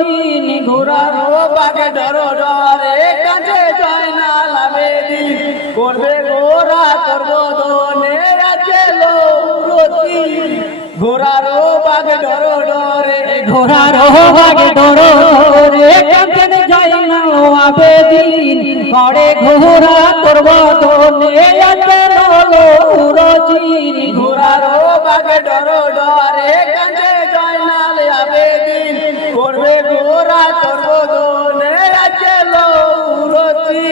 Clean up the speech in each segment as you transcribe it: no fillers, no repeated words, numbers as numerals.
চিন ঘোরারো বাগে ডরো ডরে কাছে যায় না লাভেদিন করবে ঘোরা করব দনে আছে লোরতি ঘোরারো বাগে ডরো ডরে ঘোরারো বাগে ডরো ডরে কাছে যায় না লাভেদিন করে ঘোরা করব দনে আছে লোরচিন ঘোরারো বাগে ডরো ডরে কাছে যায় না লাভেদিন করবে ঘোরা করব দনে আছে লোরতি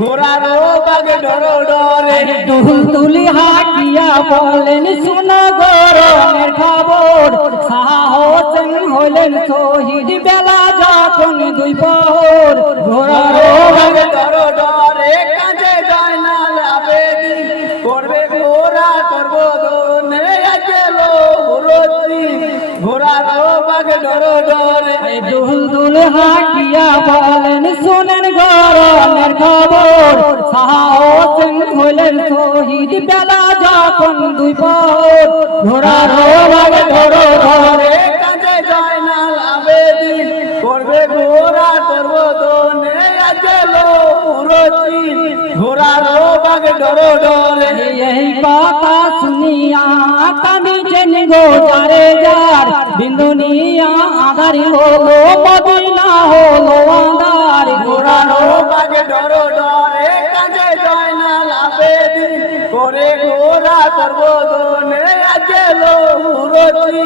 ঘোরারো বাগে ডরো ডরে দুলদুলি হাকিয়া বলেন শোনা গরমের খবর সাহসেন হইলেন শহীদ বেলা যখন দুই পর ঘোরারো বাগে ডরো ডরে কাছে যায় না লাভেদিন করবে ঘোরা করব দনে আছে লোরতি ঘোরারো বাগে ডরো ডরে দুলদুল হাকিয়া বলেন শোনেন গরমের খবর সাহসেন হইলেন শহীদ বেলা যখন দুই পর ঘোরারো বাগে ধরো ধরে কাছে যায় না লাভেদিন করবে ঘোরা করব দনে আছে লোরতি ঘোরারো বাগে ডরো ডরে এই কথা শুনিয়া কাঁদিছেন গো যারে যার বিন্দুনিয়া আধারি হলো মদিনা হলো আধার ঘোরারো বাগে ডরো ডরে কাছে যায় না লাভেদিন করে ঘোরা করব দনে আছে লোরতি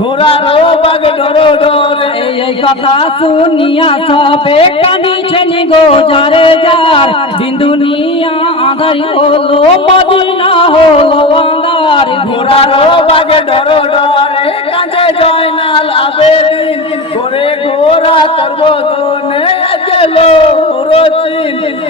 ঘোরারো বাগে ডরো ডরে এই কথা শুনিয়া সবে কাঁদিছেন গো যারে যার বিন্দুনিয়া আধারি হলো মদিনা হলো আধার ঘোরারো বাগে ডরো ডরে কাছে যায় না লাভেদিন করে ঘোরা করব দনে আছে লোরতি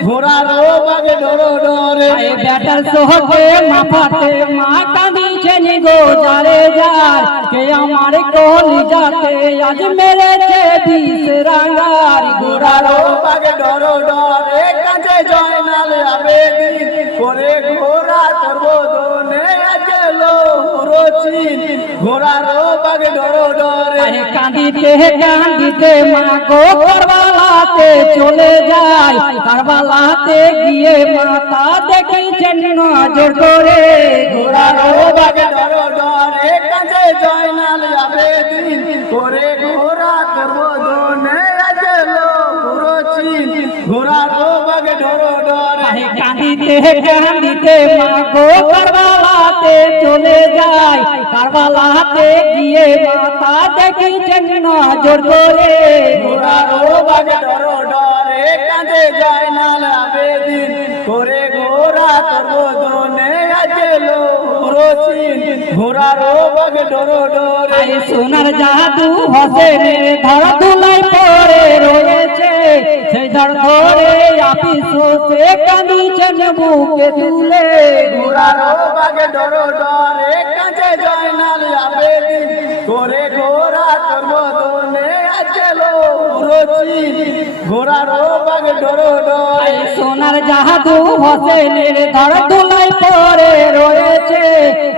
ঘোরারো বাগে ডরো ডরে বেটার সোহকে মাফাতে মা কাঁদিছেন গো যারে যার কে আমার কলি যাতে আজ মেরেছে বিষ রাঙ্গার ঘোরারো বাগে ডরো ডরে কাছে যায় না লাভেদিন করে ঘোরা করব দনে আছে লোরতি ঘোরারো বাগে ডরো ডরে কাঁদিতে কাঁদিতে মা গো কারবালাতে চলে যায় কারবালাতে গিয়ে মাতা দেখেছেন নজর করে ঘোরারো বাগে ডরো ডরে কাছে যায় না লাভেদিন করে ঘোরা করব দনে আছে লোরতি ঘোরারো বাগে ডরো ডরে কাঁদিতে কাঁদিতে মা গো কারবালাতে চলে যায় কারবালাতে গিয়ে মাতা দেখেছেন নজর করে ঘোরারো বাগে ডরো ডরে কাছে যায় না লাভেদিন করে ঘোরা করব দনে আছে লোরতি ঘোরারো বাগে ডরো ডরে সোনার জাদু হোসেনের ধর দুলাই পরে রয়েছে সেই ধর ধরে আপিস সে কাঁদিছেন বুকে তুলে ঘোরারো বাগে ডরো ডরে কাছে যায় না লাভেদিন করে ঘোরা করব দনে আছে লোরতি ঘোরারো বাগে ডরো ডরে সোনার জাদু হোসেনের ধর দুলাই পরে রয়েছে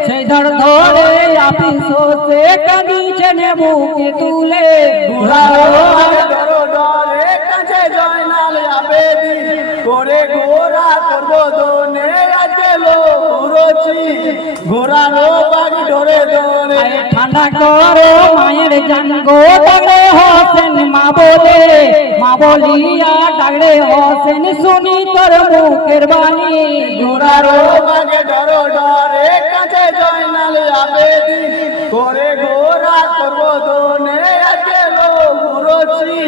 সেই ধর ধরে আপিস সে কাঁদিছেন বুকে তুলে ঘোরারো বাগে ডরো ডরে কাছে যায় না লাভেদিন করে ঘোরা করব দনে আছে লোরতি ঘোরারো বাগে ডরে ডরে ঠান্ডা করো মায়ের জান গো ডাকরে হোসেন মা বলিয়া ডাকরে হোসেন শুনি তোর মুখের বাণী ঘোরারো বাগে ডরো ডরে কাছে যায় না লাভেদিন করে ঘোরা করব দনে আছে লোরতি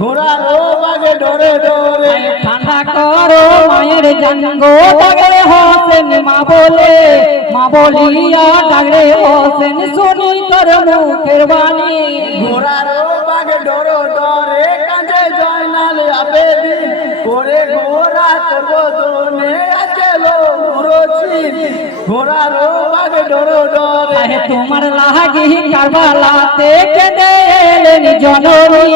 ঘোরারো বাগে ডরে ডরে ঠান্ডা করো মায়ের জান গো ডাকরে হোসেন মা বলিয়া ডাকরে হোসেন শুনি তোর মুখের বাণী ঘোরারো বাগে ডরো ডরে কাছে যায় না লাভেদিন করে ঘোরা করব দনে আছে লোরতি ঘোরারো বাগে ডরো ডরে তোমার লাগি কারবালাতে কেঁদে এলেন জননী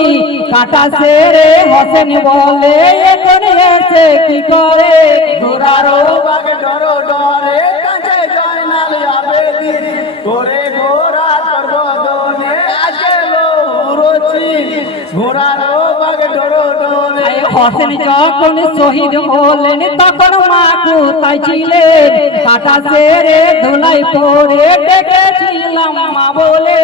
কাটা সেরে হোসেন বলে এখন এসে কি করে ঘোরারো বাগে ডরো ডরে কাছে যায় না লাভেদিন করে ঘোরা করব দনে আছে লোরতি ঘোড়ারও বাগে ডরো ডরে এই হোসেন যখন শহীদ হলেন তখন মা কোথায় ছিলেন কাটা সেরে ধুলাই পরে ডেকেছিলাম মা বলে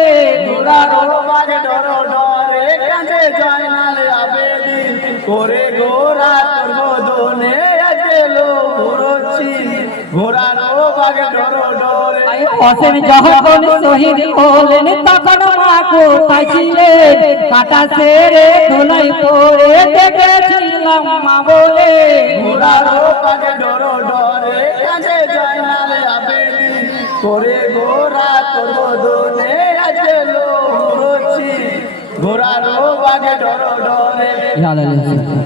ঘোড়ারও বাগে ডরো ডরে কাঁধে জয়নাল আবেদিন করে ঘোড়া তোর বদনে আজেলো ঘুরোচ্ছি ঘোড়ারও বাগে ডরো ডরে এই হোসেন যখন শহীদ হলেন তখন মা কোথায় ছিলেন কাটা সেরে ধুলাই পরে ডেকেছিলাম মা বলে ঘোড়ারও বাগে ডরো ডরে কাঁধে জয়নাল আবেদিন করে ঘোড়া তোর বদনে আজেলো ঘুরোচ্ছি ঘোড়ারও বাগে ডরো ডরে ইয়া আলাইহি